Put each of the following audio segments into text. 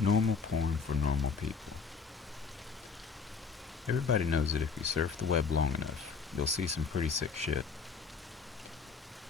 Normal porn for normal people. Everybody knows that if you surf the web long enough, you'll see some pretty sick shit.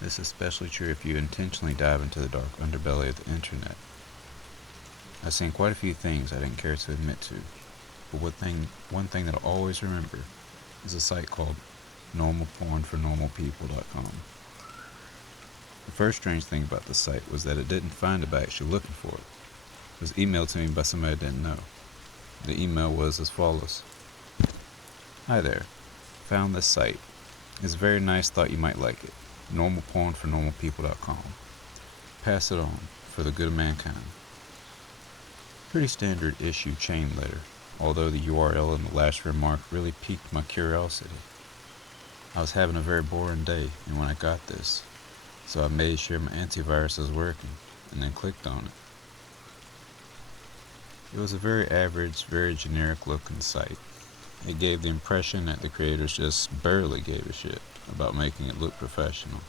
This is especially true if you intentionally dive into the dark underbelly of the internet. I've seen quite a few things I didn't care to admit to, but one thing that I'll always remember is a site called normalpornfornormalpeople.com. The first strange thing about the site was that it didn't find it by actually looking for it. It was emailed to me by somebody I didn't know. The email was as follows. Hi there. Found this site. It's very nice, thought you might like it. Normalpornfornormalpeople.com. Pass it on, for the good of mankind. Pretty standard issue chain letter, although the URL in the last remark really piqued my curiosity. I was having a very boring day, and when I got this, so I made sure my antivirus was working, and then clicked on it. It was a very average, very generic looking site. It gave the impression that the creators just barely gave a shit about making it look professional.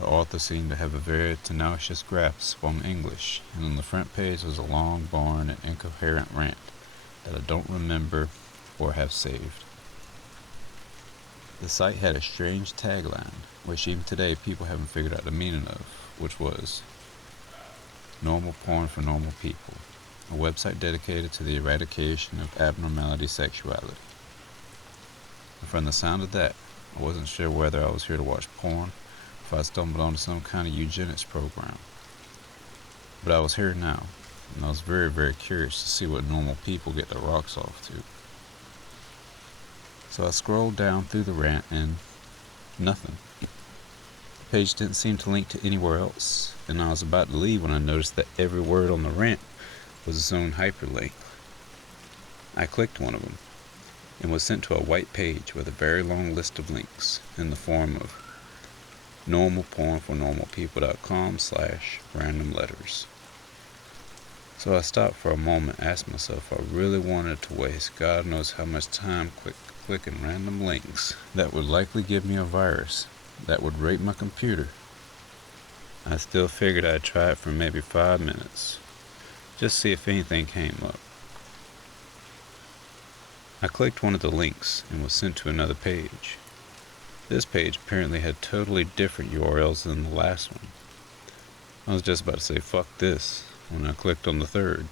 The author seemed to have a very tenacious grasp on English, and on the front page was a long, boring, and incoherent rant that I don't remember or have saved. The site had a strange tagline, which even today people haven't figured out the meaning of, which was, Normal Porn for Normal People, a website dedicated to the eradication of abnormality sexuality. And from the sound of that, I wasn't sure whether I was here to watch porn, if I stumbled onto some kind of eugenics program. But I was here now, and I was very, very curious to see what normal people get their rocks off to. So I scrolled down through the rant and nothing. The page didn't seem to link to anywhere else, and I was about to leave when I noticed that every word on the rant was its own hyperlink. I clicked one of them, and was sent to a white page with a very long list of links in the form of normalpornfornormalpeople.com/random letters. So I stopped for a moment, asked myself if I really wanted to waste God knows how much time clicking random links that would likely give me a virus that would rape my computer. I still figured I'd try it for maybe 5 minutes, just see if anything came up. I clicked one of the links and was sent to another page. This page apparently had totally different URLs than the last one. I was just about to say fuck this when I clicked on the third,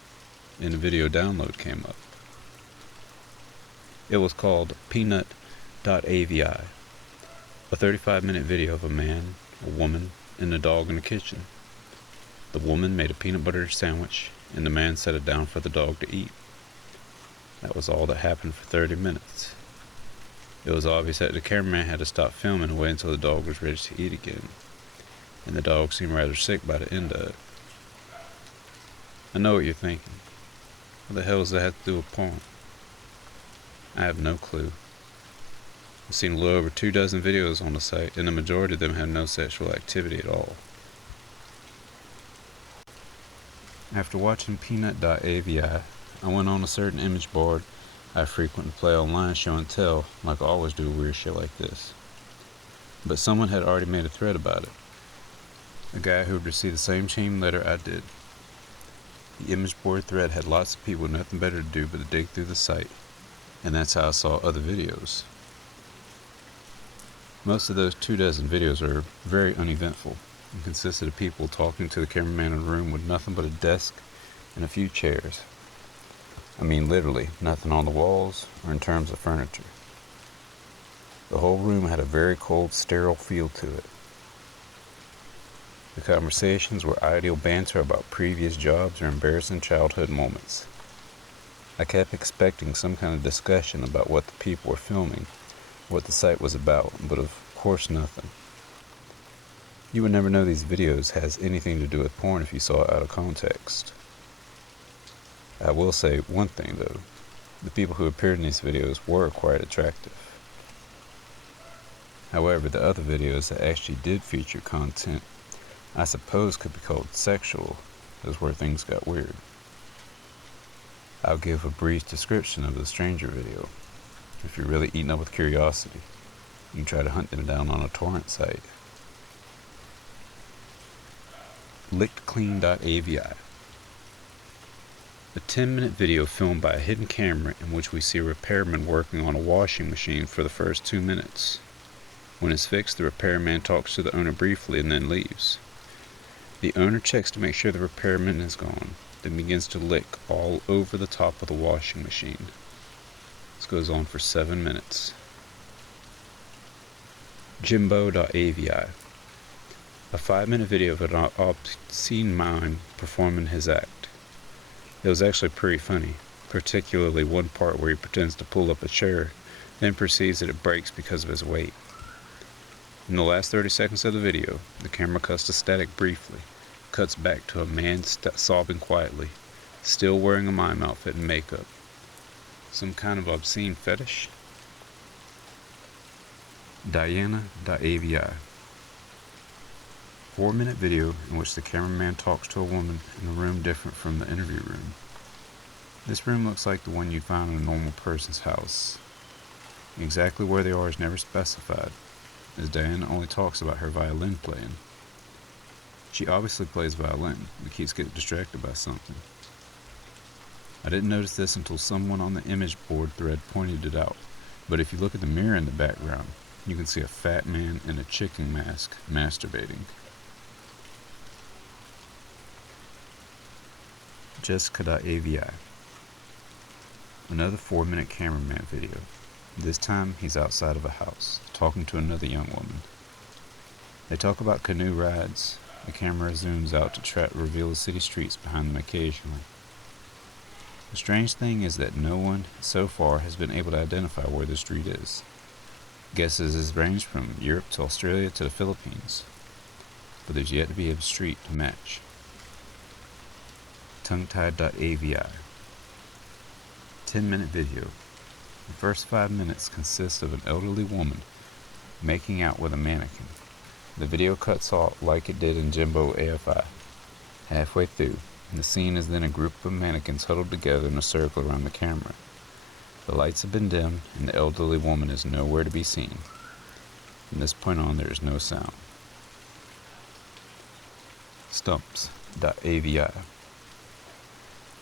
and the video download came up. It was called Peanut.avi, a 35-minute video of a man, a woman, and a dog in the kitchen. The woman made a peanut butter sandwich, and the man set it down for the dog to eat. That was all that happened for 30 minutes. It was obvious that the cameraman had to stop filming and wait until the dog was ready to eat again, and the dog seemed rather sick by the end of it. I know what you're thinking. What the hell does that have to do with porn? I have no clue. I've seen a little over 24 videos on the site, and the majority of them have no sexual activity at all. After watching Peanut.avi, I went on a certain image board I frequently play online show and tell, like I always do weird shit like this. But someone had already made a thread about it. A guy who had received the same chain letter I did. The image board thread had lots of people with nothing better to do but to dig through the site, and that's how I saw other videos. Most of those 24 videos are very uneventful and consisted of people talking to the cameraman in a room with nothing but a desk and a few chairs. I mean literally nothing on the walls or in terms of furniture. The whole room had a very cold, sterile feel to it. The conversations were ideal banter about previous jobs or embarrassing childhood moments. I kept expecting some kind of discussion about what the people were filming, what the site was about, but of course nothing. You would never know these videos has anything to do with porn if you saw it out of context. I will say one thing though, the people who appeared in these videos were quite attractive. However, the other videos that actually did feature content I suppose could be called sexual is where things got weird. I'll give a brief description of the stranger video. If you're really eaten up with curiosity, you can try to hunt them down on a torrent site. LickedClean.avi. A 10-minute video filmed by a hidden camera in which we see a repairman working on a washing machine for the first 2 minutes. When it's fixed, the repairman talks to the owner briefly and then leaves. The owner checks to make sure the repairman is gone, then begins to lick all over the top of the washing machine. This goes on for 7 minutes. Jimbo.avi. A 5-minute video of an obscene mime performing his act. It was actually pretty funny, particularly one part where he pretends to pull up a chair, then perceives that it breaks because of his weight. In the last 30 seconds of the video, the camera cuts to static briefly, cuts back to a man sobbing quietly, still wearing a mime outfit and makeup. Some kind of obscene fetish? Diana.avi. 4-minute video in which the cameraman talks to a woman in a room different from the interview room. This room looks like the one you'd find in a normal person's house. Exactly where they are is never specified, as Diana only talks about her violin playing. She obviously plays violin, but keeps getting distracted by something. I didn't notice this until someone on the image board thread pointed it out, but if you look at the mirror in the background, you can see a fat man in a chicken mask masturbating. Jessica.avi. Another 4-minute cameraman video. This time he's outside of a house, talking to another young woman. They talk about canoe rides. The camera zooms out to reveal the city streets behind them occasionally. The strange thing is that no one, so far, has been able to identify where the street is. Guesses has ranged from Europe to Australia to the Philippines, but there's yet to be a street to match. Tonguetied.avi. 10-minute video. The first 5 minutes consists of an elderly woman making out with a mannequin. The video cuts off like it did in Jimbo.avi. Halfway through, the scene is then a group of mannequins huddled together in a circle around the camera. The lights have been dimmed and the elderly woman is nowhere to be seen. From this point on, there is no sound. Stumps.avi.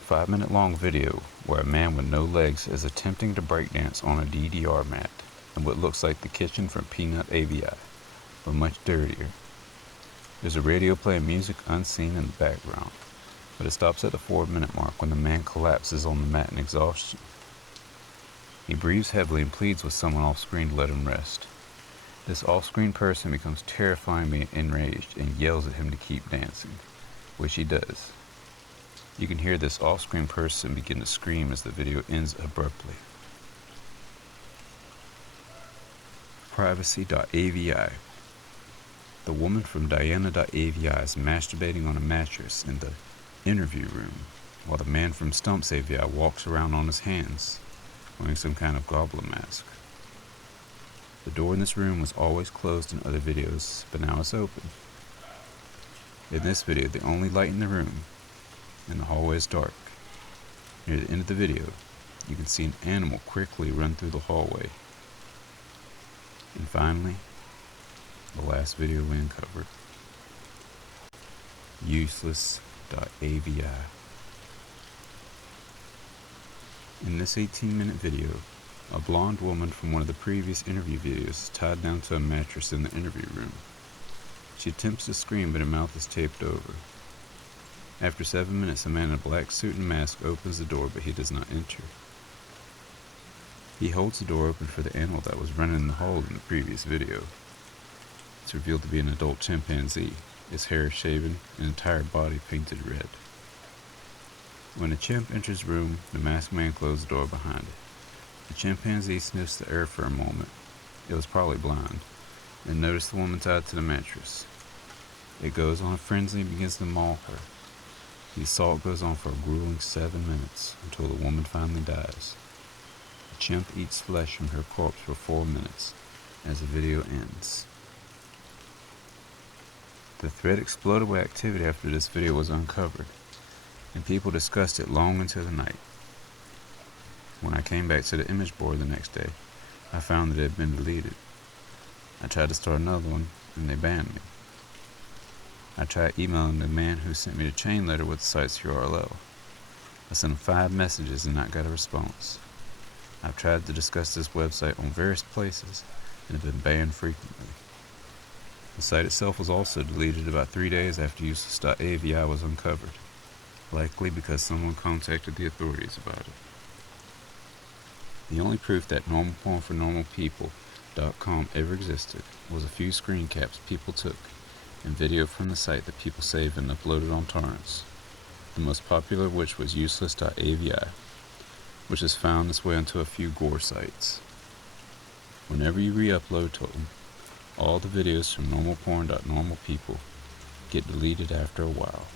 5-minute long video where a man with no legs is attempting to breakdance on a DDR mat in what looks like the kitchen from Peanut.avi, but much dirtier. There's a radio playing music unseen in the background, but it stops at the 4-minute mark when the man collapses on the mat in exhaustion. He breathes heavily and pleads with someone off-screen to let him rest. This off-screen person becomes terrifyingly enraged and yells at him to keep dancing, which he does. You can hear this off-screen person begin to scream as the video ends abruptly. Privacy.avi. The woman from Diana.avi is masturbating on a mattress in the interview room, while the man from Stumps.avi walks around on his hands, wearing some kind of goblin mask. The door in this room was always closed in other videos, but now it's open. In this video, the only light in the room, and the hallway is dark. Near the end of the video, you can see an animal quickly run through the hallway. And finally, the last video we uncovered. Useless.avi. In this 18-minute video, a blonde woman from one of the previous interview videos is tied down to a mattress in the interview room. She attempts to scream, but her mouth is taped over. After 7 minutes, a man in a black suit and mask opens the door, but he does not enter. He holds the door open for the animal that was running in the hall in the previous video. It's revealed to be an adult chimpanzee, its hair shaven and entire body painted red. When the chimp enters the room, the masked man closes the door behind it. The chimpanzee sniffs the air for a moment. It was probably blind, and noticed the woman tied to the mattress. It goes on a frenzy and begins to maul her. The assault goes on for a grueling 7 minutes until the woman finally dies. The chimp eats flesh from her corpse for 4 minutes as the video ends. The thread exploded with activity after this video was uncovered, and people discussed it long into the night. When I came back to the image board the next day, I found that it had been deleted. I tried to start another one, and they banned me. I tried emailing the man who sent me the chain letter with the site's URL, I sent him 5 messages and not got a response. I've tried to discuss this website on various places and have been banned frequently. The site itself was also deleted about 3 days after useless.avi was uncovered, likely because someone contacted the authorities about it. The only proof that normalpornfornormalpeople.com ever existed was a few screen caps people took and video from the site that people saved and uploaded on torrents, the most popular of which was useless.avi, which has found its way onto a few gore sites. Whenever you re-upload to them, all the videos from normalporn.normalpeople get deleted after a while.